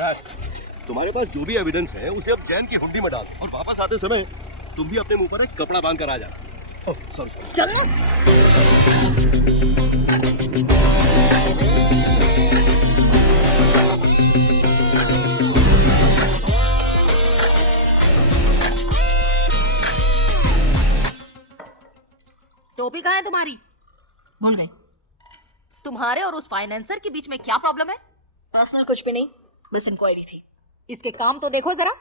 Rats. तुम्हारे पास जो भी एविडेंस है उसे अब जैन की हुंडी में डाल और वापस आते समय तुम भी अपने मुंह पर एक कपड़ा बांध कर आ जाना। Oh sorry. चलो। टोपी कहाँ है तुम्हारी? भूल गई। तुम्हारे और उस फाइनेंसर के बीच में क्या प्रॉब्लम है? पर्सनल कुछ भी नहीं, बस इंक्वायरी थी। इसके काम तो देखो जरा।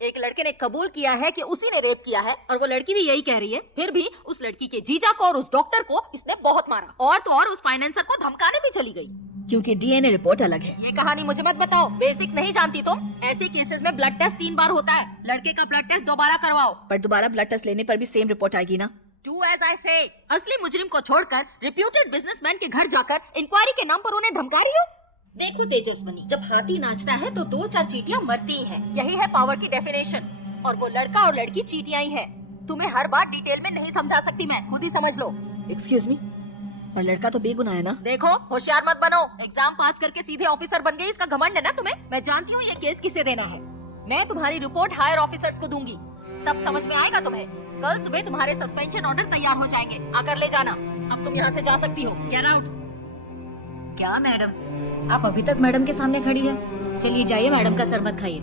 एक लड़के ने कबूल किया है कि उसी ने रेप किया है और वो लड़की भी यही कह रही है। फिर भी उस लड़की के जीजा को और उस डॉक्टर को इसने बहुत मारा और तो और उस फाइनेंसर को धमकाने भी चली गई। क्योंकि डीएनए रिपोर्ट अलग है। ये कहानी मुझे मत बताओ, बेसिक नहीं जानती तुम। ऐसे केसेस में ब्लड टेस्ट 3 बार होता है। लड़के का ब्लड टेस्ट दोबारा करवाओ। पर दोबारा ब्लड टेस्ट लेने पर भी सेम रिपोर्ट आएगी ना। Do as I say। असली मुजरिम को छोड़कर रिप्यूटेड बिजनेसमैन के घर जाकर इंक्वायरी के नाम पर उन्हें धमका रही हो। देखो तेजस्वनी, जब हाथी नाचता है तो 2-4 चींटियां मरती ही हैं। यही है पावर की डेफिनेशन। और वो लड़का और लड़की चींटियां ही है। तुम्हें हर बात डिटेल में नहीं समझा सकती मैं, खुद ही समझ लो। एक्सक्यूज मी, पर लड़का तो बेगुनाह है ना। देखो होशियार मत बनो। एग्जाम पास करके सीधे ऑफिसर बन गई, इसका घमंड है ना तुम्हें। मैं जानती हूँ ये केस किसे देना है। मैं तुम्हारी रिपोर्ट हायर ऑफिसर्स को दूंगी, तब समझ में आएगा तुम्हें। कल सुबह तुम्हारे सस्पेंशन ऑर्डर तैयार हो जाएंगे, आकर ले जाना। अब तुम यहाँ से जा सकती हो। Get out. क्या मैडम, आप अभी तक मैडम के सामने खड़ी है? चलिए जाइए, मैडम का सर मत खाइए।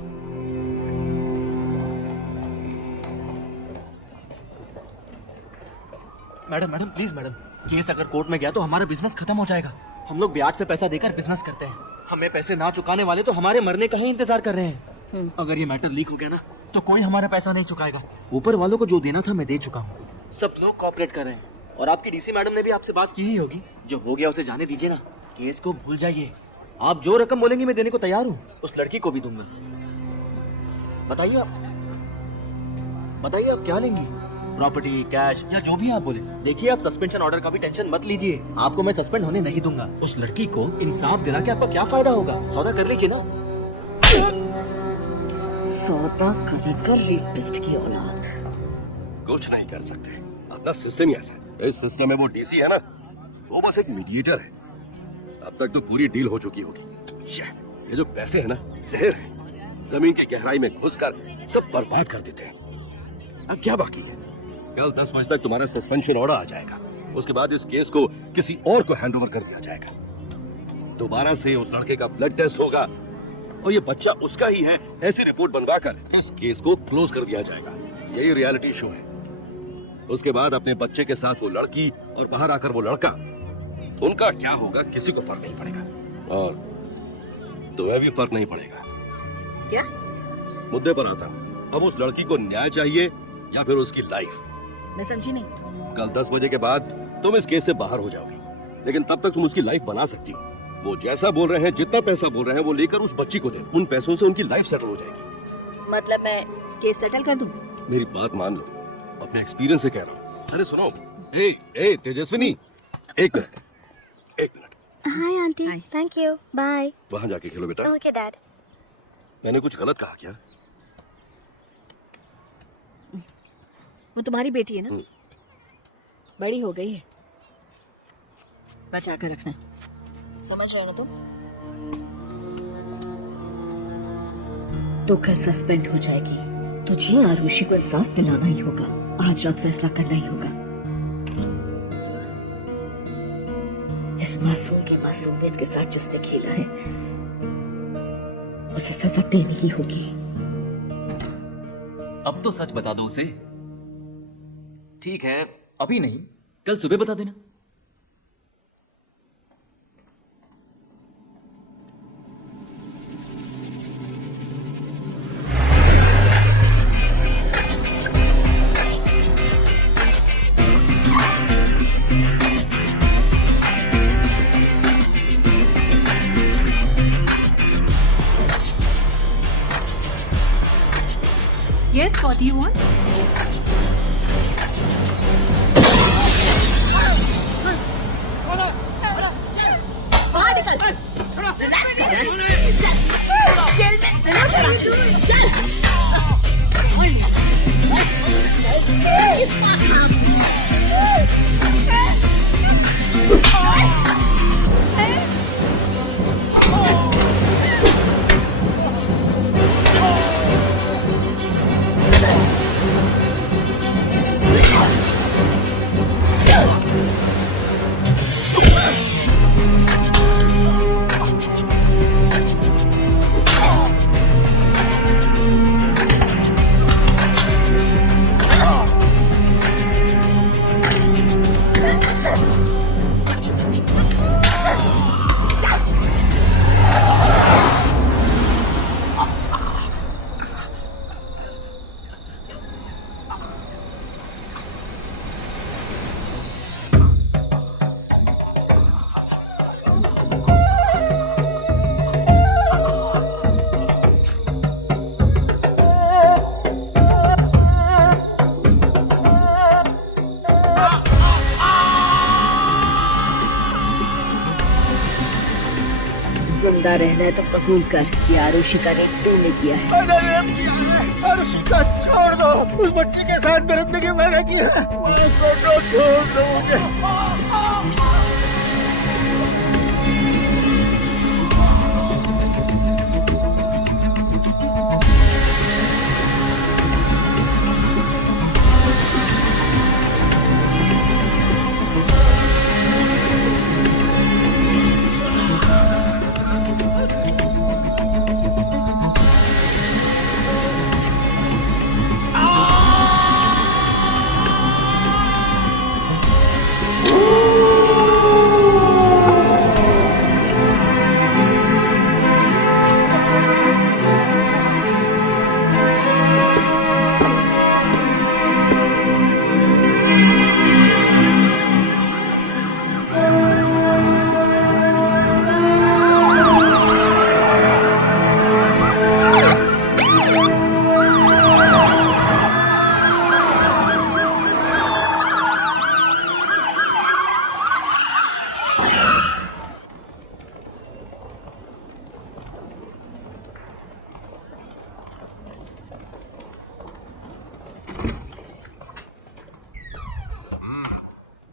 मैडम प्लीज मैडम, केस अगर कोर्ट में गया तो हमारा बिजनेस खत्म हो जाएगा। हम लोग ब्याज पे पैसा देकर बिजनेस करते हैं। हमें पैसे ना चुकाने वाले तो हमारे मरने का ही इंतजार कर रहे हैं। अगर ये मैटर लीक हो गया ना तो कोई हमारा पैसा नहीं चुकाएगा। ऊपर वालों को जो देना था मैं दे चुका हूँ। सब लोग कोऑपरेट कर रहे हैं और आपकी डीसी मैडम ने भी आपसे बात की ही होगी। जो हो गया उसे जाने दीजिए ना, केस को भूल जाइए। आप जो रकम बोलेंगी मैं देने को तैयार हूँ। उस लड़की को भी दूंगा। बताइए आप क्या लेंगी? प्रॉपर्टी, कैश या जो भी आप बोले। देखिए आप सस्पेंशन ऑर्डर का भी टेंशन मत लीजिए, आपको मैं सस्पेंड होने नहीं दूंगा। उस लड़की को इंसाफ दिला के आपका क्या फायदा होगा? सौदा कर लीजिए ना। सौदा करेगा रेपिस्ट की औलाद। कुछ नहीं कर सकते, अपना सिस्टम ही ऐसा है। इस सिस्टम में वो डीसी है ना, वो बस एक मीडिएटर है। अब तक तो पूरी डील हो चुकी होगी। ये जो पैसे है ना, जहर है। जमीन की गहराई में घुसकर सब बर्बाद कर देते हैं। अब क्या बाकी है? कल 10 बजे तक तुम्हारा सस्पेंशन ऑर्डर आ जाएगा। उसके बाद इस केस को किसी और को हैंडओवर कर दिया जाएगा। दोबारा से उस लड़के का ब्लड टेस्ट होगा और ये बच्चा उसका ही है, ऐसी रिपोर्ट बनवाकर इस केस को क्लोज कर दिया जाएगा। यही रियलिटी शो है। उसके बाद अपने बच्चे के साथ वो लड़की और बाहर आकर वो लड़का, उनका क्या होगा किसी को फर्क नहीं पड़ेगा। और तुम्हें भी फर्क नहीं पड़ेगा। क्या? मुद्दे पर आता हूँ। अब उस लड़की को न्याय चाहिए या फिर उसकी लाइफ? मैं समझी नहीं। कल 10 बजे के बाद तुम इस केस से बाहर हो जाओगी, लेकिन तब तक तुम उसकी लाइफ बना सकती हो। वो जैसा बोल रहे हैं, जितना पैसा बोल रहे हैं, वो लेकर उस बच्ची को दे। उन पैसों से उनकी लाइफ सेटल हो जाएगी। मतलब मैं केस सेटल कर दूं? मेरी बात मान लो, अपने एक्सपीरियंस से कह रहा हूँ। अरे सुनो, ए तेजस्विनी, एक minute. Hi aunty. Thank you, bye. वहाँ जाके खेलो बेटा। Okay dad. मैंने कुछ गलत कहा क्या? वो तुम्हारी बेटी है ना, बड़ी हो गई है, बचा कर रखना। समझ रहे हो ना तुम? तो कल सस्पेंड हो जाएगी। तुझे आरुषि को इंसाफ दिलाना ही होगा। आज रात फैसला करना ही होगा। इस मासूम की मासूमियत के साथ जिसने खेला है, उसे सजा देनी ही होगी। अब तो सच बता दो उसे। ठीक है, अभी नहीं, कल सुबह बता देना। Yes, what do you want? बाहर निकल। रिलैक्स कर। जेल में रिलैक्स कर। जिंदा रहना है तो कबूल कर कि आरुषि का रेप तूने किया है। मैंने रेप किया है। आरुषि का छोड़ दो, उस बच्ची के साथ दरिंदगी मैंने की है। छोड़ दो मुझे।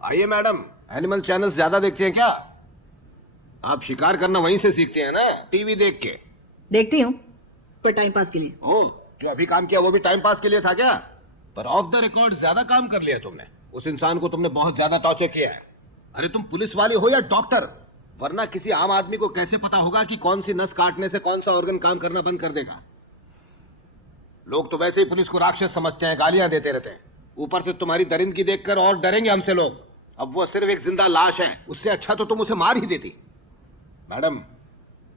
आइए मैडम, एनिमल चैनल्स ज्यादा देखते हैं क्या? आप शिकार करना वहीं से सीखते हैं ना, टीवी देख के? देखती हूँ पर टाइम पास के लिए। ओह, जो अभी काम किया वो भी टाइम पास के लिए था क्या? पर ऑफ द रिकॉर्ड ज्यादा काम कर लिया तुमने। उस इंसान को तुमने बहुत ज्यादा टॉर्चर किया है। अरे तुम पुलिस वाले हो या डॉक्टर? वरना किसी आम आदमी को कैसे पता होगा कि कौन सी नस काटने से कौन सा ऑर्गन काम करना बंद कर देगा? लोग तो वैसे ही पुलिस को राक्षस समझते हैं, गालियां देते रहते हैं। ऊपर से तुम्हारी दरिंदगी देखकर और डरेंगे हमसे लोग। अब वो सिर्फ एक जिंदा लाश है, उससे अच्छा तो तुम उसे मार ही देती। मैडम,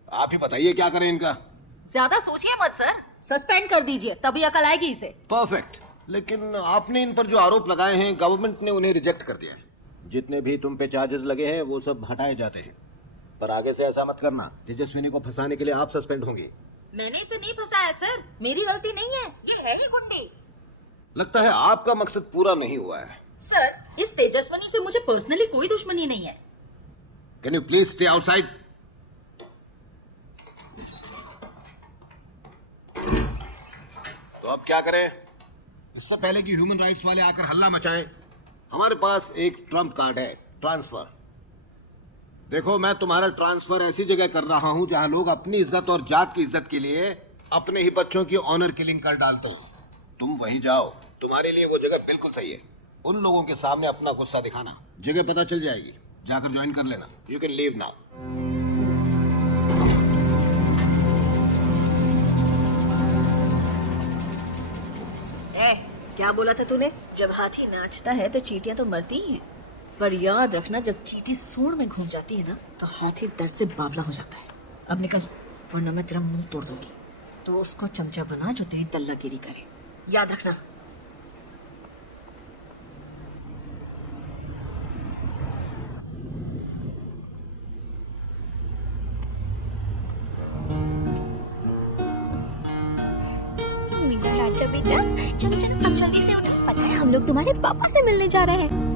आप ही बताइए क्या करें इनका? ज्यादा सोचिए मत सर, सस्पेंड कर दीजिए, तभी अकल आएगी इसे। परफेक्ट। लेकिन आपने इन पर जो आरोप लगाए हैं, गवर्नमेंट ने उन्हें रिजेक्ट कर दिया है। जितने भी तुम पे चार्जेस लगे हैं वो सब हटाए जाते हैं। पर आगे से ऐसा मत करना, तेजस्विनी को फंसाने के लिए आप सस्पेंड होंगी। मैंने इसे नहीं फंसाया सर, मेरी गलती नहीं है, ये है ही गुंडी। लगता है आपका मकसद पूरा नहीं हुआ है। सर, इस तेजस्विनी से मुझे पर्सनली कोई दुश्मनी नहीं है। Can you please stay outside? तो अब क्या करें? इससे पहले कि ह्यूमन राइट्स वाले आकर हल्ला मचाएं, हमारे पास एक ट्रम्प कार्ड है, ट्रांसफर। देखो, मैं तुम्हारा ट्रांसफर ऐसी जगह कर रहा हूं जहां लोग अपनी इज्जत और जात की इज्जत के लिए अपने ही बच्चों की ऑनर किलिंग कर डालते हैं। तुम वहीं जाओ, तुम्हारे लिए वो जगह बिल्कुल सही है। उन लोगों के सामने अपना गुस्सा दिखाना, जगह पता चल जाएगी, जाकर ज्वाइन कर लेना। You can leave now. क्या बोला था तूने? जब हाथी नाचता है तो चींटियां तो मरती ही हैं, पर याद रखना जब चींटी सूंड में घुस जाती है ना तो हाथी दर्द से बावला हो जाता है। अब निकल, वरना मैं तेरा मुंह तोड़ दूंगी। तो उसको चमचा बना जो तेरी दल्लागिरी करे, याद रखना। मेरा राजा बेटा, चलो चलो अब जल्दी से उठो, पता है हम लोग तुम्हारे पापा से मिलने जा रहे हैं।